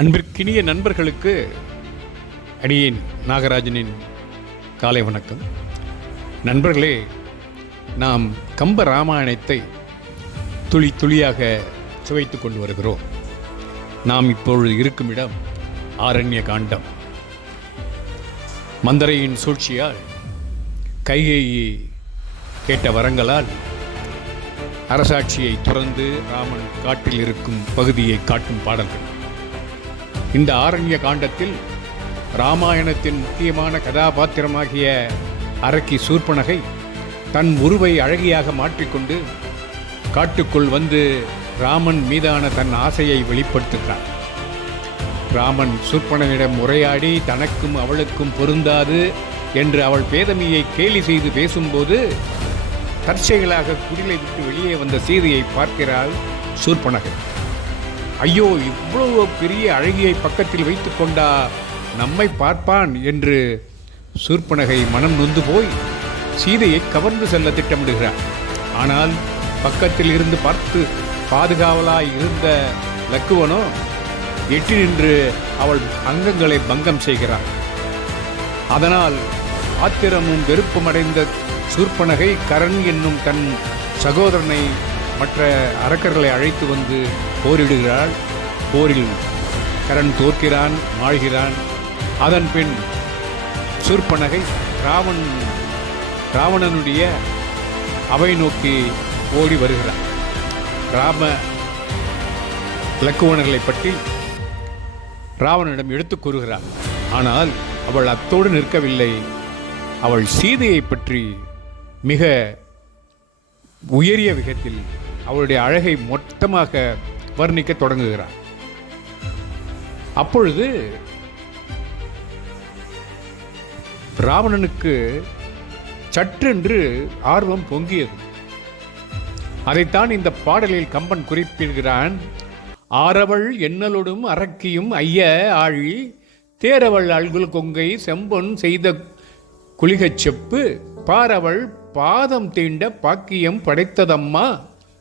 அன்பிற்கினிய நண்பர்களுக்கு அடியேன் நாகராஜனின் காலை வணக்கம். நண்பர்களே, நாம் கம்ப ராமாயணத்தை துளி துளியாக சுவைத்து கொண்டு வருகிறோம். நாம் இப்பொழுது இருக்கும் இடம் ஆரண்ய காண்டம். மந்தரையின் சூழ்ச்சியால் கைகேயி கேட்ட வரங்களால் அரசாட்சியை துறந்து ராமன் காட்டில் இருக்கும் பகுதியை காட்டும் பாடல்கள். இந்த ஆரண்ய காண்டத்தில் ராமாயணத்தின் முக்கியமான கதாபாத்திரமாகிய அரக்கி சூர்பனகை தன் உருவை அழகியாக மாற்றிக்கொண்டு காட்டுக்குள் வந்து ராமன் மீதான தன் ஆசையை வெளிப்படுத்துகிறார். ராமன் சூர்பனகிடம் உரையாடி தனக்கும் அவளுக்கும் பொருந்தாது என்று அவள் பேதமையை கேலி செய்து பேசும்போது தற்செயலாக குடிலை விட்டு வெளியே வந்த சீதையை பார்க்கிறாள் சூர்பனகை. ஐயோ, இவ்வளவு பெரிய அழகியை பக்கத்தில் வைத்து கொண்டா நம்மை பார்ப்பான் என்று சூர்பனகை மனம் நொந்து போய் சீதையை கவர்ந்து செல்ல திட்டமிடுகிறார். ஆனால் பக்கத்தில் இருந்து பார்த்து பாதுகாவலாய் இருந்த லக்குவனோ எட்டி நின்று அவள் அங்கங்களை பங்கம் செய்கிறார். அதனால் ஆத்திரமும் வெறுப்பும் அடைந்த சூர்பனகை கரண் என்னும் தன் சகோதரனை மற்ற அரக்கர்களை அழைத்து வந்து போரிடுகிறாள். போரில் கரண் தோற்கிறான், மாழ்கிறான். அதன் பின் சூர்பனகை ராவணனுடைய அவை நோக்கி ஓடி வருகிறார். ராம லக்குவணர்களை பற்றி ராவணனிடம் எடுத்துக் கூறுகிறார். ஆனால் அவள் அத்தோடு நிற்கவில்லை. அவள் சீதையை பற்றி மிக உயரிய விதத்தில் அவளுடைய அழகை மொத்தமாக வர்ணிக்க தொடங்குகிறார். அப்பொழுது ராவணனுக்கு சற்றென்று ஆர்வம் பொங்கியது. அதைத்தான் இந்த பாடலில் கம்பன் குறிப்பிடுகிறான். ஆரவள் எண்ணலொடும் அரக்கியும் ஐய ஆழி தேரவள் அல்குல் கொங்கை செம்பொன் செய்த குளிகச் செப்பு பாரவள் பாதம் தீண்ட பாக்கியம் படைத்ததம்மா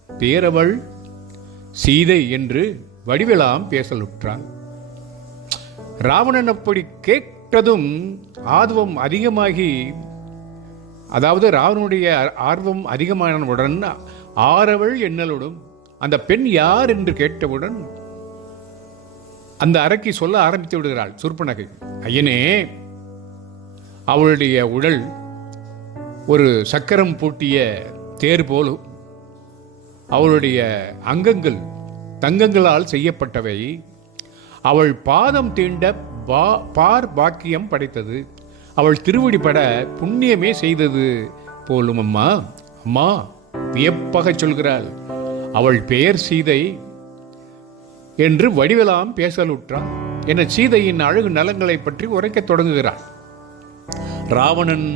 பேரவள் சீதை என்று வடிவெலாம் பேசலுற்றான். ராவணன் அப்படி கேட்டதும் ஆர்வம் அதிகமாகி, அதாவது ராவணனுடைய ஆர்வம் அதிகமானவுடன் ஆரவள் எண்ணலுடன் அந்த பெண் யார் என்று கேட்டவுடன் அந்த அரக்கி சொல்ல ஆரம்பித்து விடுகிறாள் சூர்பனகை. ஐயனே, அவளுடைய உடல் ஒரு சக்கரம் பூட்டிய தேர் போலும், அவளுடைய அங்கங்கள் தங்கங்களால் செய்யப்பட்டவை, அவள் பாதம் தீண்ட பார் பாக்கியம் படைத்தது, அவள் திருவடிப்பட புண்ணியமே செய்தது போலும் அம்மா. அம்மா, வியப்பாக சொல்கிறாள். அவள் பெயர் சீதை என்று வடிவெலாம் பேசலுற்றாள் என சீதையின் அழகு நலங்களை பற்றி உரைக்கத் தொடங்குகிறாள். ராவணன்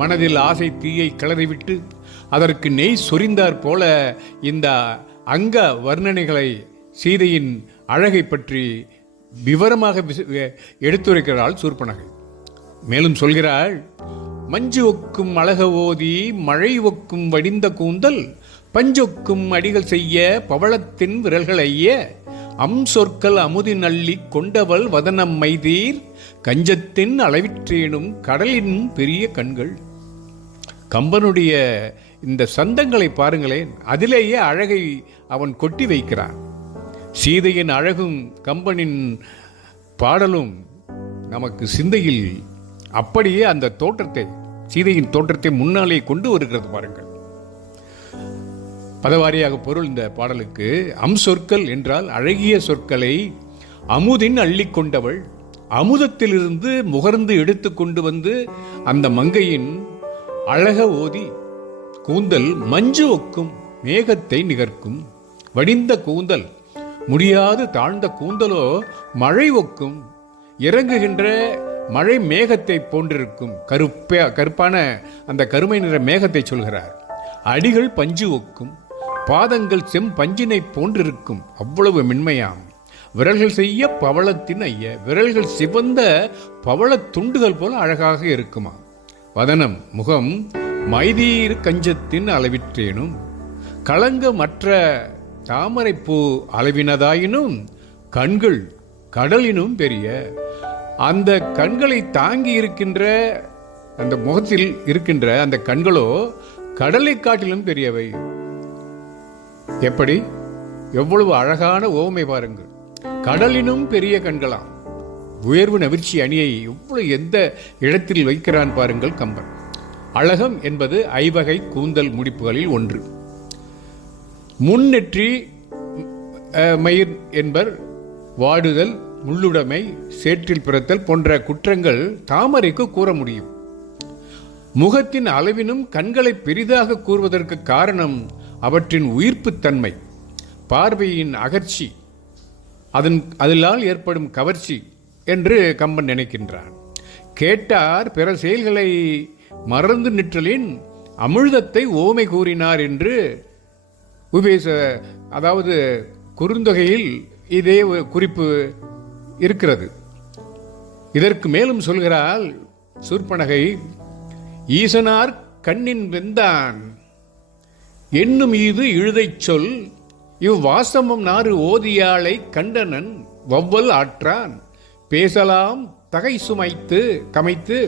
மனதில் ஆசை தீயை கிளறிவிட்டு அதற்கு நெய் சொரிந்தார் போல இந்த அங்க வர்ணனைகளை சீதையின் அழகை பற்றி விவரமாக எடுத்துரைக்கிறாள் சூர்பனகை. மேலும் சொல்கிறாள், மஞ்சு ஒக்கும் அழக ஓதி மழை ஒக்கும் வடிந்த கூந்தல் பஞ்சொக்கும் அடிகள் செய்ய பவளத்தின் விரல்கள் ஐய சொற்கள் அமுதின் அள்ளி கொண்டவள் வதனம் மைதீர் கஞ்சத்தின் அளவிற்றேனும் கடலின் பெரிய கண்கள். கம்பனுடைய இந்த சந்தங்களை பாருங்களேன், அதிலேயே அழகை அவன் கொட்டி வைக்கிறான். சீதையின் அழகும் கம்பனின் பாடலும் நமக்கு சிந்தையில் அப்படியே அந்த தோற்றத்தை, சீதையின் தோற்றத்தை முன்னாலே கொண்டு வருகிறது பாருங்கள். பதவாரியாக பொருள் இந்த பாடலுக்கு. சொற்கள் என்றால் அழகிய சொற்களை அமுதின் அள்ளி கொண்டவள், அமுதத்திலிருந்து முகர்ந்து எடுத்து கொண்டு வந்து அந்த மங்கையின் அழக ஓதி கூந்தல் மஞ்சு ஒக்கும் மேகத்தை நிகர்க்கும், வடிந்த கூந்தல் முடியாது தாழ்ந்த கூந்தலோ மழை ஒக்கும் இறங்குகின்ற மழை மேகத்தை போன்றிருக்கும், கருப்பான அந்த கருமை நிற மேகத்தை சொல்கிறார். அடிகள் பஞ்சு ஒக்கும், பாதங்கள் செம்பஞ்சினை போன்றிருக்கும், அவ்வளவு மென்மையாம். விரல்கள் செய்ய பவளத்தின் ஐய, விரல்கள் சிவந்த பவள துண்டுகள் போல அழகாக இருக்குமா. வதனம் முகம் மைதீர் கஞ்சத்தின் அளவிற்றேனும் களங்க மற்ற தாமரைப்பூ அளவினதாயினும் கண்கள் கடலினும் பெரிய. அந்த கண்களை தாங்கி இருக்கின்ற அந்த முகத்தில் இருக்கின்ற அந்த கண்களோ கடலை காட்டிலும் பெரியவை. எப்படி, எவ்வளவு அழகான ஓமை பாருங்கள். கடலினும் பெரிய கண்களாம். உயர்வு நவிர்ச்சி அணியை எவ்வளவு எந்த இடத்தில் வைக்கிறான் பாருங்கள் கம்பன். அழகம் என்பது ஐவகை கூந்தல் முடிப்புகளில் ஒன்று. முன்னெற்றி மயிர் என்பர் வாடுதல், முள்ளுடைமை, சேற்றில் பிறத்தல் போன்ற குற்றங்கள் தாமரைக்கு கூற முடியும். முகத்தின் அளவினும் கண்களை பெரிதாக கூறுவதற்கு காரணம் அவற்றின் உயிர்ப்புத்தன்மை, பார்வையின் அகர்ச்சி, அதனால் ஏற்படும் கவர்ச்சி என்று கம்பன் நினைக்கின்றான். கேட்டார் பிற செயல்களை மறந்து நிற்றலின் அமிழ்தத்தை ஓமை கூறினார் என்று அதாவது குறுந்தொகையில் இதே குறிப்பு இருக்கிறது. இதற்கு மேலும் சொல்கிறாள் சூர்ப்பனகை, ஈசனார் கண்ணின் வெந்தான் என்னும் இது இழுதைச் சொல் இவ்வாசமம் நாறு ஓதியாளை கண்டனன் வவ்வல் ஆற்றான் பேசலாம் தகை சுமைத்து கமைத்து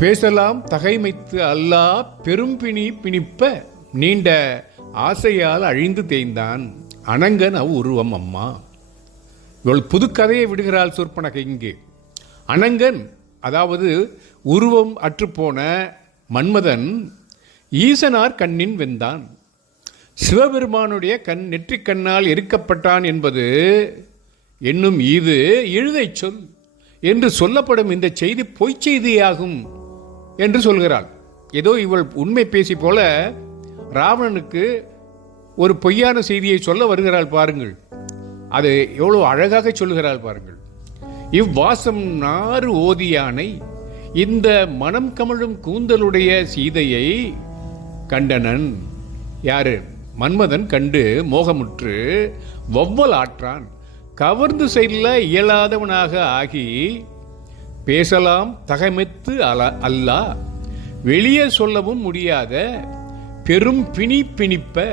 பேசலாம் தகைமைத்து அல்லா பெரும்பிணி பிணிப்ப நீண்ட ஆசையால் அழிந்து தேய்ந்தான் அனங்கன் அவ் உருவம் அம்மா. இவள் புது கதையை விடுகிறாள் சூர்ப்பனகை இங்கே. அனங்கன் அதாவது உருவம் அற்றுப்போன மன்மதன் ஈசனார் கண்ணின் வெந்தான், சிவபெருமானுடைய நெற்றிக் கண்ணால் எரிக்கப்பட்டான் என்பது என்னும் இது இழுதைச் சொல் என்று சொல்லப்படும் இந்த செய்தி பொய்ச் செய்தியாகும் என்று சொல்கிறாள். ஏதோ இவள் உண்மை பேசி போல ராவணனுக்கு ஒரு பொய்யான செய்தியை சொல்ல வருகிறாள் பாருங்கள். அது எவ்வளவு அழகாக சொல்லுகிறாள் பாருங்கள். இவ்வாசம் நாறு ஓதியானை, இந்த மனம் கமழும் கூந்தலுடைய சீதையை கண்டனன் யாரு, மன்மதன் கண்டு மோகமுற்று வவ்வல் ஆற்றான், கவர்ந்து செல்ல இயலாதவனாக ஆகி பேசலாம் தகைமைத்து அல்லா வெளியே சொல்லவும் முடியாத பெரும் பிணிப்ப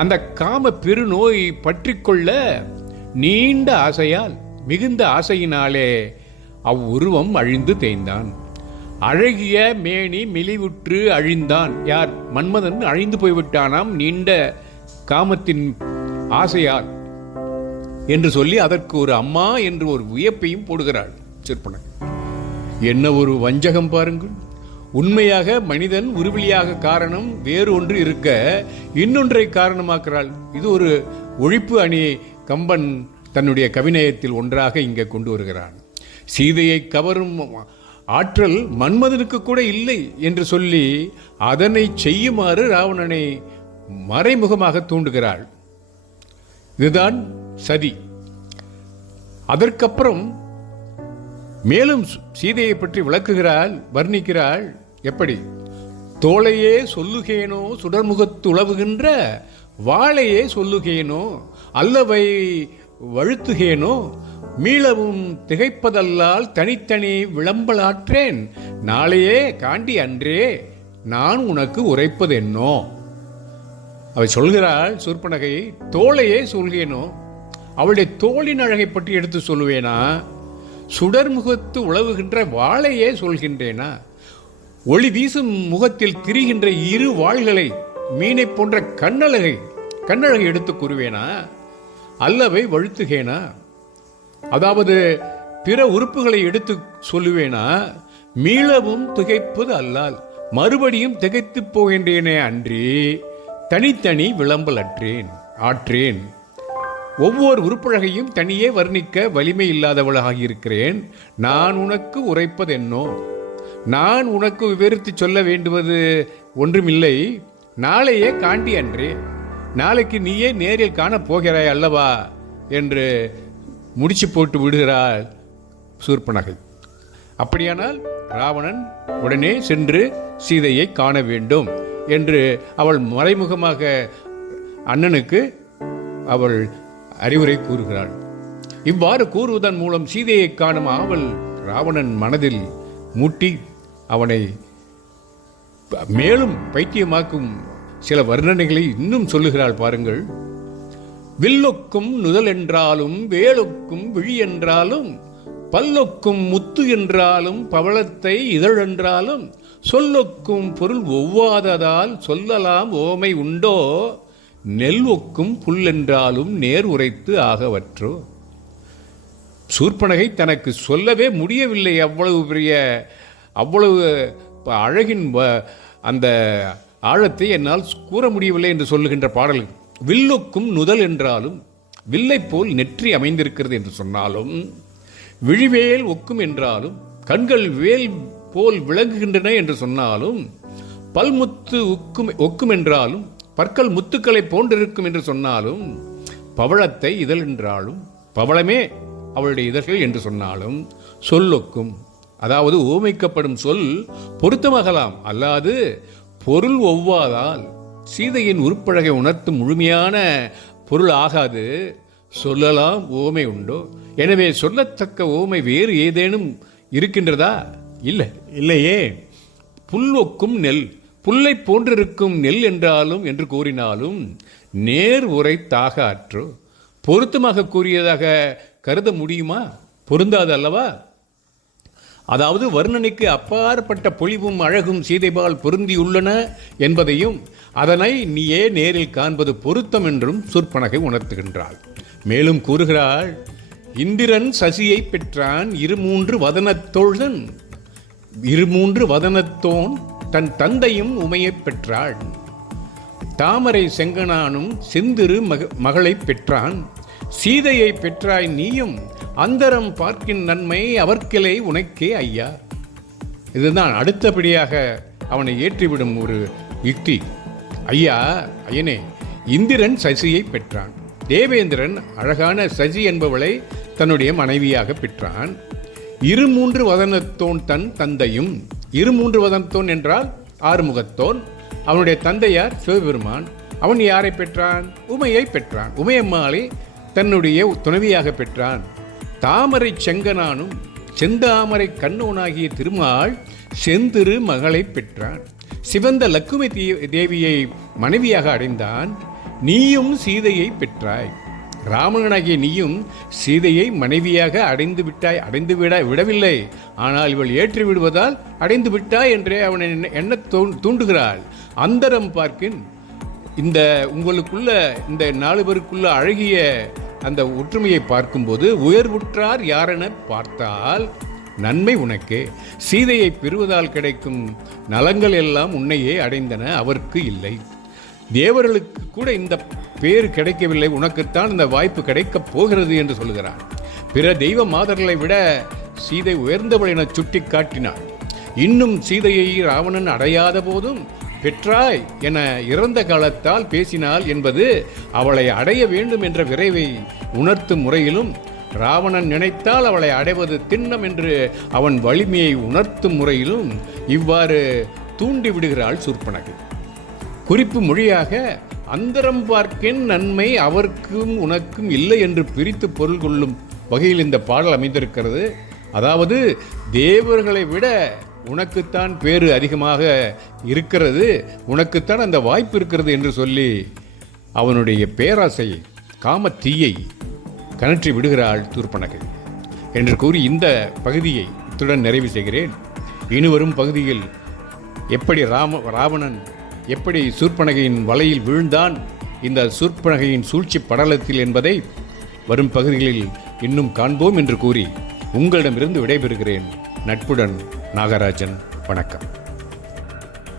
அந்த காம பெருநோய் பற்றி கொள்ள நீண்ட ஆசையால் மிகுந்த ஆசையினாலே அவ்வுருவம் அழிந்து தேய்ந்தான். அழகிய மேனி மெலிவுற்று அழிந்தான். யார், மன்மதன் அழிந்து போய்விட்டானாம் நீண்ட காமத்தின் ஆசையால் என்று சொல்லி அதற்கு ஒரு அம்மா என்று ஒரு வியப்பையும் போடுகிறாள் சிற்பனை. என்ன ஒரு வஞ்சகம் பாருங்கள். உண்மையாக மனிதன் உருவிலியாக காரணம் வேறு ஒன்று இருக்க இன்னொன்றை காரணமாக்குறாள். இது ஒரு ஒழிப்பு அணியை கம்பன் தன்னுடைய கவிநயத்தில் ஒன்றாக இங்கே கொண்டு வருகிறான். சீதையை கவரும் ஆற்றல் மன்மதனுக்கு கூட இல்லை என்று சொல்லி அதனை செய்யுமாறு ராவணனை மறைமுகமாக தூண்டுகிறாள். இதுதான் சதி. அதற்கப்புறம் மேலும் சீதையை பற்றி விளக்குகிறாள், வர்ணிக்கிறாள். எப்படி, தோளையே சொல்லுகேனோ சுடர்முகத்து உழவுகின்ற வாளையே சொல்லுகேனோ அல்லவை வழுத்துகேனோ மீளவும் திகைப்பதல்லால் தனித்தனி விளம்பலாற்றேன் நாளையே காண்டி அன்றே நான் உனக்கு உரைப்பதென்னோ. அவள் சொல்கிறாள் சூர்ப்பனகை, தோளையே சொல்கேனோ, அவளுடைய தோளின் அழகை பற்றி எடுத்து சொல்லுவேனா, சுடர்முகத்து உழவுகின்ற வாளையே சொல்கின்றேனா, ஒளி வீசும் முகத்தில் திரிகின்ற இரு வாள்களை மீனை போன்ற கண்ணழகை எடுத்து கூறுவேனா, அல்லவை வழுத்துகேனா, அதாவது பிற உறுப்புகளை எடுத்து சொல்லுவேனா, மீளவும் திகைப்பது அல்லால் மறுபடியும் திகைத்து போகின்றேனே அன்றி தனித்தனி விளம்பல் ஆற்றேன். ஒவ்வொரு உறுப்பழகையும் தனியே வர்ணிக்க வலிமை இல்லாதவளாக இருக்கிறேன். நான் உனக்கு உரைப்பதென்னோ, நான் உனக்கு விவரித்து சொல்ல வேண்டுவது ஒன்றுமில்லை. நாளையே காண்டி அன்றே, நாளைக்கு நீயே நேரில் காணப் போகிறாய் அல்லவா என்று முடிச்சு போட்டு விடுகிறாள் சூர்ப்பனகை. அப்படியானால் ராவணன் உடனே சென்று சீதையை காண வேண்டும் என்று அவள் மறைமுகமாக அண்ணனுக்கு அவள் அறிவுரை கூறுகிறாள். இவ்வாறு கூறுவதன் மூலம் சீதையை காணும் ஆவல் ராவணன் மனதில் மூட்டி அவனை மேலும் பைத்தியமாக்கும் சில வர்ணனைகளை இன்னும் சொல்லுகிறாள் பாருங்கள். வில்லொக்கும் நுதல் என்றாலும் வேலொக்கும் விழி என்றாலும் பல்லொக்கும் முத்து என்றாலும் பவளத்தை இதழ் என்றாலும் சொல்லொக்கும் பொருள் ஒவ்வாததால் சொல்லலாம் ஓமை உண்டோ நெல் ஒக்கும் புல் என்றாலும் நேர் உரைத்து ஆகவற்றோ. சூர்ப்பனகை தனக்கு சொல்லவே முடியவில்லை, அவ்வளவு அழகின் அந்த ஆழத்தை என்னால் கூற முடியவில்லை என்று சொல்லுகின்ற பாடல். வில்லொக்கும் நுதல் என்றாலும் வில்லை போல் நெற்றி அமைந்திருக்கிறது என்று சொன்னாலும், விழிவேல் ஒக்கும் என்றாலும் கண்கள் வேல் போல் விளங்குகின்றன என்று சொன்னாலும், பல்முத்து ஒக்கும் என்றாலும் பற்கள் முத்துக்களை போன்றிருக்கும் என்று சொன்னாலும், பவளத்தை இதழ் என்றாலும் பவளமே அவளுடைய இதழ்கள் என்று சொன்னாலும், சொல்லொக்கும் அதாவது ஓமைக்கப்படும் சொல் பொருத்தமாகலாம், அல்லாது பொருள் ஒவ்வாதால் சீதையின் உருப்பழகை உணர்த்தும் முழுமையான பொருள் ஆகாது. சொல்லலாம் ஓமை உண்டோ? எனவே சொல்லத்தக்க ஓமை வேறு ஏதேனும் இருக்கின்றதா? இல்லையே. புல் ஒக்கும் நெல், புல்லை போன்றிருக்கும் நெல் என்றாலும் என்று கூறினாலும் நேர் உரைத்தாக அற்றோ. பொருத்தமாக கூறியதாக கருத முடியுமா? பொருந்தாது அல்லவா? அதாவது வர்ணனைக்கு அப்பாற்பட்ட பொலிவும் அழகும் சீதைபால் பொருந்தியுள்ளன என்பதையும் அதனை நீயே நேரில் காண்பது பொருத்தம் என்றும் சூர்ப்பனகை உணர்த்துகின்றாள். மேலும் கூறுகிறாள், இந்திரன் சசியை பெற்றான் 2-3 வதனத்தோழன், 2-3 வதனத்தோன் தன் தந்தையும் உமையைப் பெற்றாள். தாமரை செங்கனானும் செந்திரு மகளை பெற்றான், சீதையை பெற்றாய் நீயும், அந்தரம் பார்க்கின் நன்மை அவர்க்கிளை உனக்கே ஐயா. இதுதான் அடுத்தபடியாக அவனை ஏற்றிவிடும் ஒரு யுக்தி. ஐயனே, இந்திரன் சசியை பெற்றான். தேவேந்திரன் அழகான சசி என்பவளை தன்னுடைய மனைவியாக பெற்றான். 2-3 வதனத்தோன் தன் தந்தையும், 2-3 வதனத்தோன் என்றால் 6 முகத்தோன். அவனுடைய தந்தையார் சிவபெருமான். அவன் யாரை பெற்றான்? உமையை பெற்றான். உமையம்மாளை தன்னுடைய துணைவியாக பெற்றான். தாமரை செங்கனானும் செந்தாமரை கண்ணோனாகிய திருமால் செந்திரு மகளை பெற்றான். சிவந்த லக்குமி தேவியை மனைவியாக அடைந்தான். நீயும் சீதையை பெற்றாய். ராமனாகிய நீயும் சீதையை மனைவியாக அடைந்து விட்டாய். விடவில்லை, ஆனால் இவள் ஏற்றி விடுவதால் அடைந்து விட்டாய் என்றே அவனை எண்ண தூண்டுகிறாள். அந்தரம் பார்க்கின், இந்த உங்களுக்குள்ள இந்த 4 பேருக்குள்ள அழகிய அந்த ஒற்றுமையை பார்க்கும்போது உயர்வுற்றார் யாரென பார்த்தால் நன்மை உனக்கே. சீதையை பெறுவதால் கிடைக்கும் நலங்கள் எல்லாம் உன்னையே அடைந்தன, அவருக்கு இல்லை. தேவர்களுக்கு கூட இந்த பேர் கிடைக்கவில்லை, உனக்குத்தான் இந்த வாய்ப்பு கிடைக்கப் போகிறது என்று சொல்கிறார். பிற தெய்வ மாதர்களை விட சீதை உயர்ந்தவள் என சுட்டி காட்டினாள். இன்னும் சீதையை ராவணன் அடையாத போதும் பெற்றாய் என இறந்த காலத்தால் பேசினாள் என்பது அவளை அடைய வேண்டும் என்ற விரைவை உணர்த்தும் முறையிலும், ராவணன் நினைத்தால் அவளை அடைவது திண்ணம் என்று அவன் வலிமையை உணர்த்தும் முறையிலும் இவ்வாறு தூண்டி விடுகிறாள் சூர்ப்பனகை. குறிப்பு மொழியாக அந்தரம் பார்க்கின் நன்மை அவர்க்கும் உனக்கும் இல்லை என்று பிரித்து பொருள் கொள்ளும் வகையில் இந்த பாடல் அமைந்திருக்கிறது. அதாவது தேவர்களை விட உனக்குத்தான் பேறு அதிகமாக இருக்கிறது, உனக்குத்தான் அந்த வாய்ப்பு இருக்கிறது என்று சொல்லி அவனுடைய பேராசையை, காமத்தீயை கனற்றி விடுகிறாள் சூர்ப்பனகை என்று கூறி இந்த பகுதியை இத்துடன் நிறைவு செய்கிறேன். இனிவரும் பகுதியில் எப்படி ராவணன் எப்படி சூர்ப்பனகையின் வலையில் வீழ்ந்தான், இந்த சூர்ப்பனகையின் சூழ்ச்சி படலத்தில் என்பதை வரும் பகுதிகளில் இன்னும் காண்போம் என்று கூறி உங்களிடமிருந்து விடைபெறுகிறேன். நட்புடன் நாகராஜன். வணக்கம்.